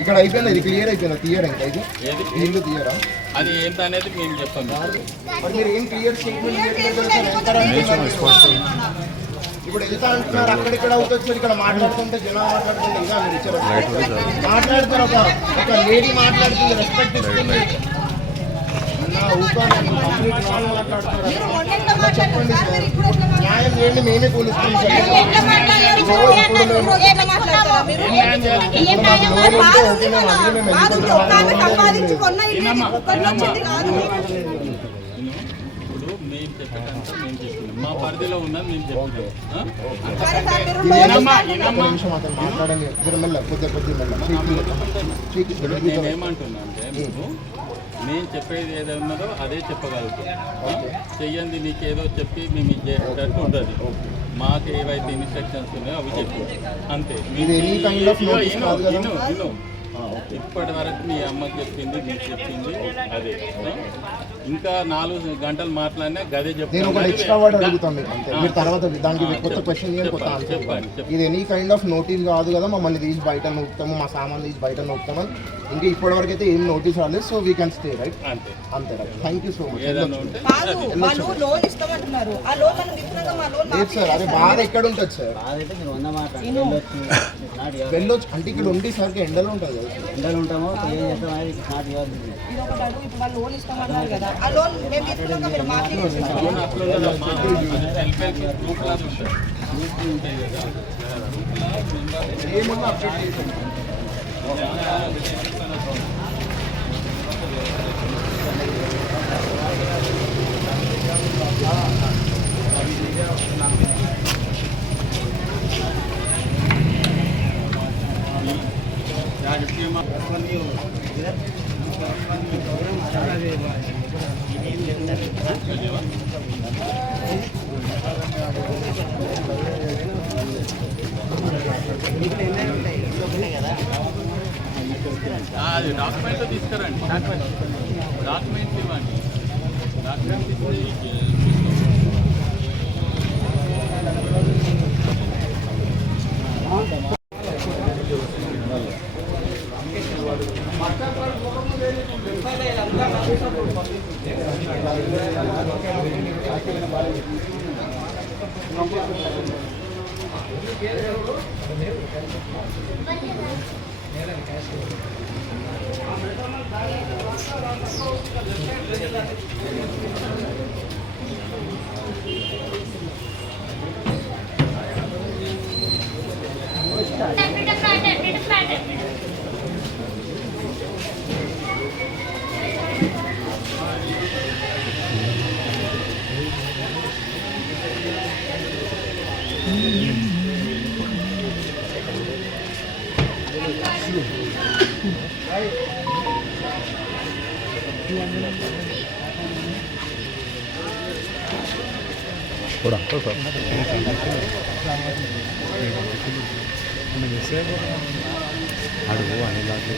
ఇక్కడ అయిపోయింది, ఇది క్లియర్ అయిపోయింది. తీయరా ఇంకా ఇది ఇల్లు తీయరా? అది ఏంటి అనేది మేము చెప్పాము. మరి మీరు ఏం క్లియర్ స్టేట్మెంట్ ఇప్పుడు వెళ్తా అంటున్నారు, అక్కడిక్కడ అవుతుంది. ఇక్కడ మాట్లాడుతుంటే జనం మాట్లాడుతుంటే ఇంకా మీరు ఇచ్చారు మాట్లాడుతారు. ఒక లేడీ మాట్లాడుతుంది, రెస్పెక్ట్ ఇస్తుంది. చెప్పండి సార్, న్యాయం చేయండి, మేమే పోలీసులు మా పరిధిలో ఉన్నది మేము చెప్తాం. నేనేమంటున్నా అంటే నేను చెప్పేది ఏదో ఉన్నదో అదే చెప్పగలుగుతాం. చెయ్యండి నీకేదో చెప్పి మేము ఇచ్చేటట్టు ఉంటుంది. మాకు ఏవైతే ఇన్స్ట్రక్షన్స్ ఉన్నాయో అవి చెప్పి అంతే. ఇప్పటి వరకు మీ అమ్మకి చెప్పింది, మీకు చెప్పింది అదే. ఇంకా 4 గంటలు మాట్లాడినా గదే చెప్తాను. ఇది ఎనీ కైండ్ ఆఫ్ నోటీస్ కాదు కదా, మమ్మల్ని తీసి బయట నొక్కుతాము, మా సామాన్ తీసి బయట నొక్కుతామని ఇంకా ఇప్పటి వరకు అయితే ఏం నోటీస్ రాలేదు. So we can stay right. అంతే right. Thank you so much. లేదు సార్, అదే బాధ ఎక్కడ ఉంటుంది సార్? వెళ్ళొచ్చు అంటే ఇక్కడ ఉండి సార్ ఎండలో ఉంటుంది కదా. ఎండలు ఉంటామో ఏమన్నా అప్డేట్ చేశాను. అది డాక్యుమెంట్ తీసుకురండి, డాక్యుమెంట్ ఇవ్వండి. డాక్యుమెంట్ అడుగు అనేలాగా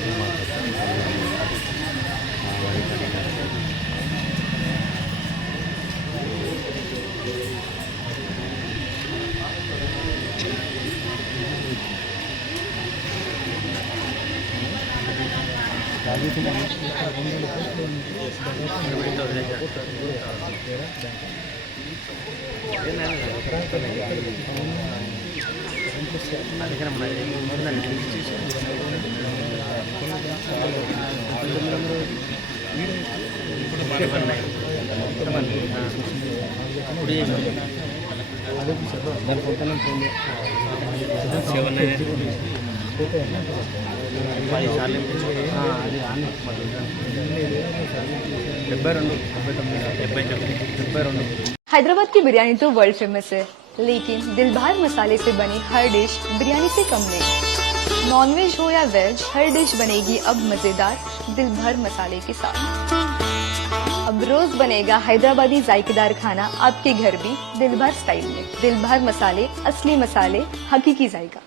हैदराबाद की बिरयानी तो वर्ल्ड फेमस है, लेकिन दिल भर मसाले से बनी हर डिश बिरयानी से कम नहीं। नॉनवेज हो या वेज, हर डिश बनेगी अब मजेदार दिल भर मसाले के साथ। अब रोज बनेगा हैदराबादी जायकेदार खाना आपके घर भी दिल भर स्टाइल में। दिल भर मसाले, असली मसाले, हकीकी जायका।